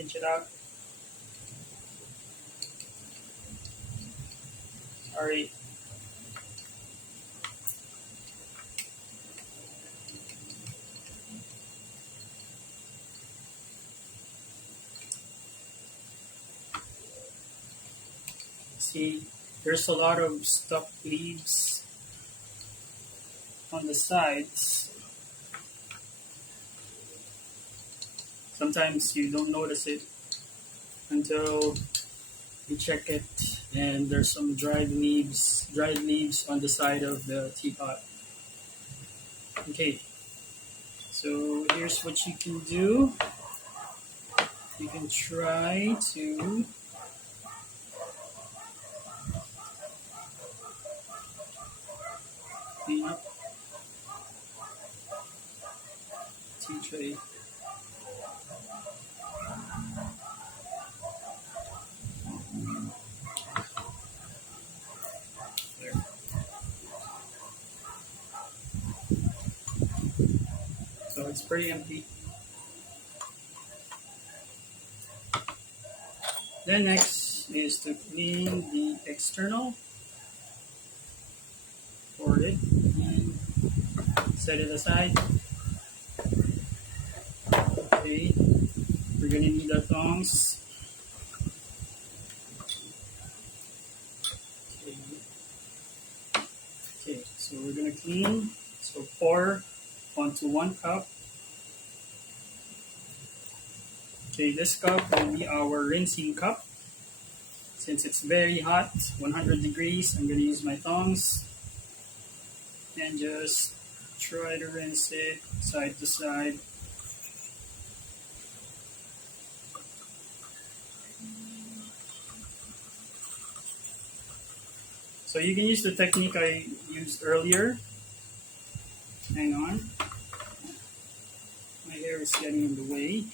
pinch it out. Sorry. See, there's a lot of stuck leaves on the sides. Sometimes you don't notice it until you check it, and there's some dried leaves on the side of the teapot. Okay, so here's what you can do. You can try to clean up tea tray. There. So it's pretty empty. Then next is to clean the external. Pour it and set it aside. Okay, we're gonna need our tongs. Okay, so we're gonna clean. So pour onto 1 cup. Okay, this cup will be our rinsing cup. Since it's very hot, 100 degrees, I'm gonna use my tongs and just try to rinse it side to side. So you can use the technique I used earlier. Hang on. My hair is getting in the way.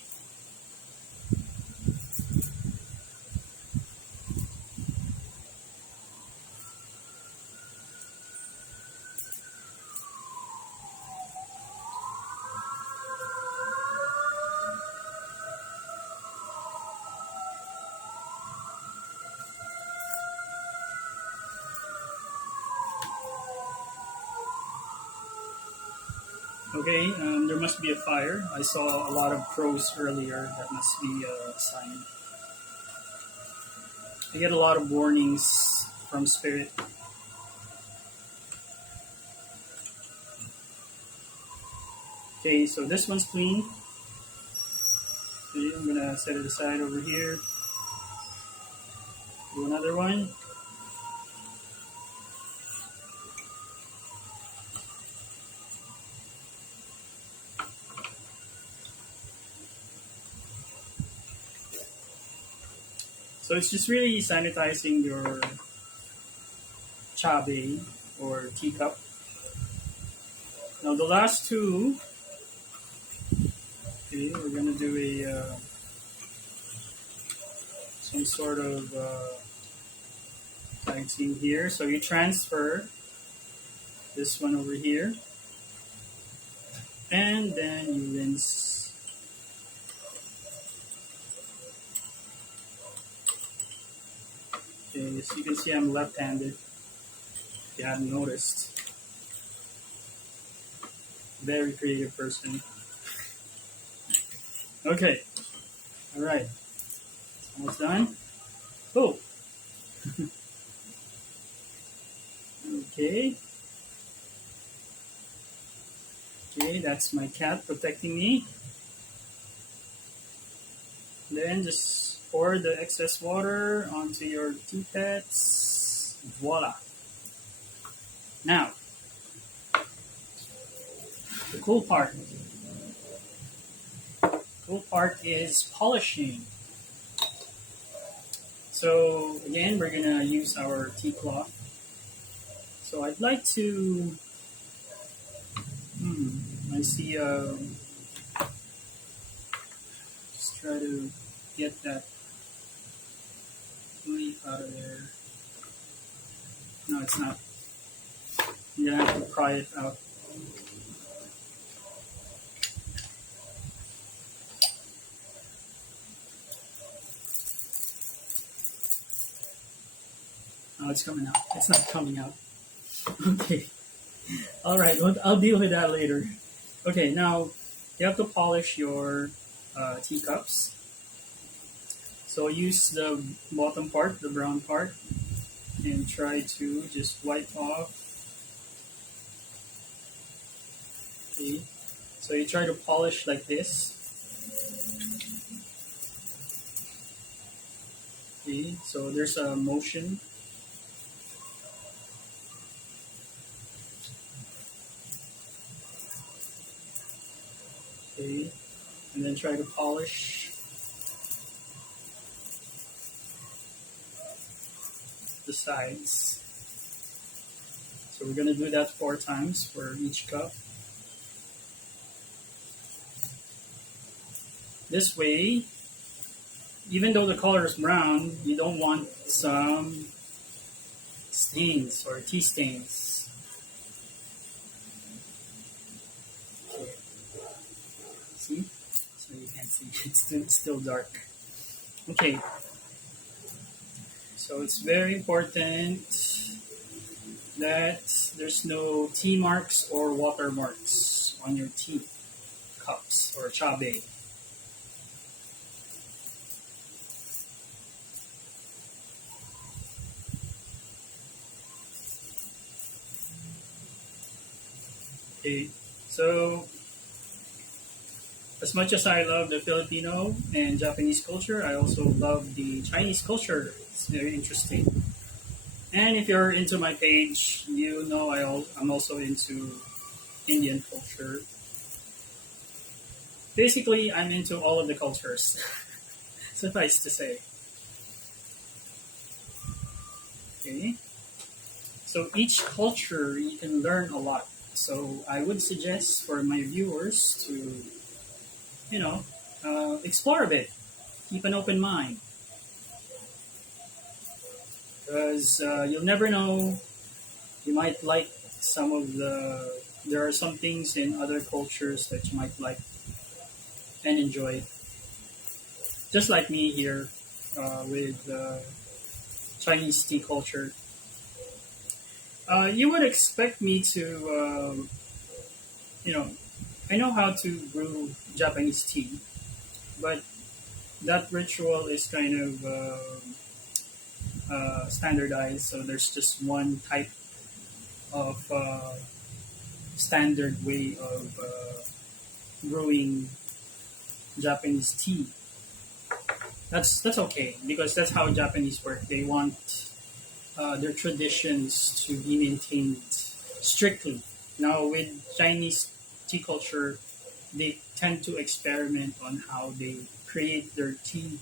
Okay, there must be a fire. I saw a lot of crows earlier. That must be a sign. I get a lot of warnings from spirit. Okay, so this one's clean. Okay, I'm gonna set it aside over here. Do another one. So it's just really sanitizing your chabe or teacup. Now the last two, okay, we're gonna do a some sort of lighting here. So you transfer this one over here, and then you rinse. Okay, as you can see, I'm left-handed. If you haven't noticed, very creative person. Okay, all right, almost done. Oh, okay. Okay, that's my cat protecting me. Then just pour the excess water onto your teapots. Voila. Now, the cool part. Cool part is polishing. So again, we're gonna use our tea cloth. So I'd like to. I see. Just try to get that leaf out of there. No, it's not. You have to pry it out. Oh, it's coming out. It's not coming out. Okay. All right. Well, I'll deal with that later. Okay. Now you have to polish your teacups. So use the bottom part, the brown part, and try to just wipe off. Okay. So you try to polish like this. Okay. So there's a motion. Okay. And then try to polish the sides. So we're going to do that 4 times for each cup. This way, even though the color is brown, you don't want some stains or tea stains. Okay. See? So you can't see. It's still dark. Okay. So it's very important that there's no tea marks or water marks on your tea cups or chabe. Okay, so as much as I love the Filipino and Japanese culture, I also love the Chinese culture. It's very interesting. And if you're into my page, you know I'm also into Indian culture. Basically, I'm into all of the cultures, suffice to say. Okay, so each culture you can learn a lot. So I would suggest for my viewers to, you know, explore a bit, keep an open mind, because you'll never know. You might like some of the. There are some things in other cultures that you might like and enjoy. Just like me here with Chinese tea culture. You would expect me to, you know, I know how to brew Japanese tea, but that ritual is kind of standardized. So there's just one type of standard way of brewing Japanese tea. That's okay because that's how Japanese work. They want their traditions to be maintained strictly. Now with Chinese tea culture, they tend to experiment on how they create their tea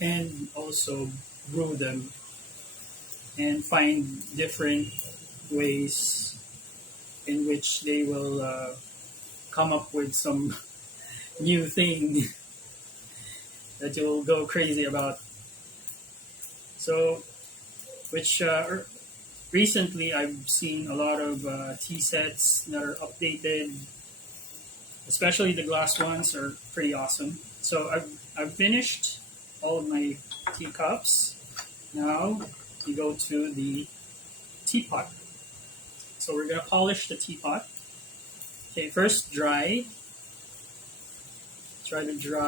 and also brew them and find different ways in which they will come up with some new thing that you'll go crazy about. So, which recently I've seen a lot of tea sets that are updated, especially the glass ones are pretty awesome. So I've finished all of my teacups. Now you go to the teapot. So we're gonna polish the teapot. Okay, first dry. Try to dry.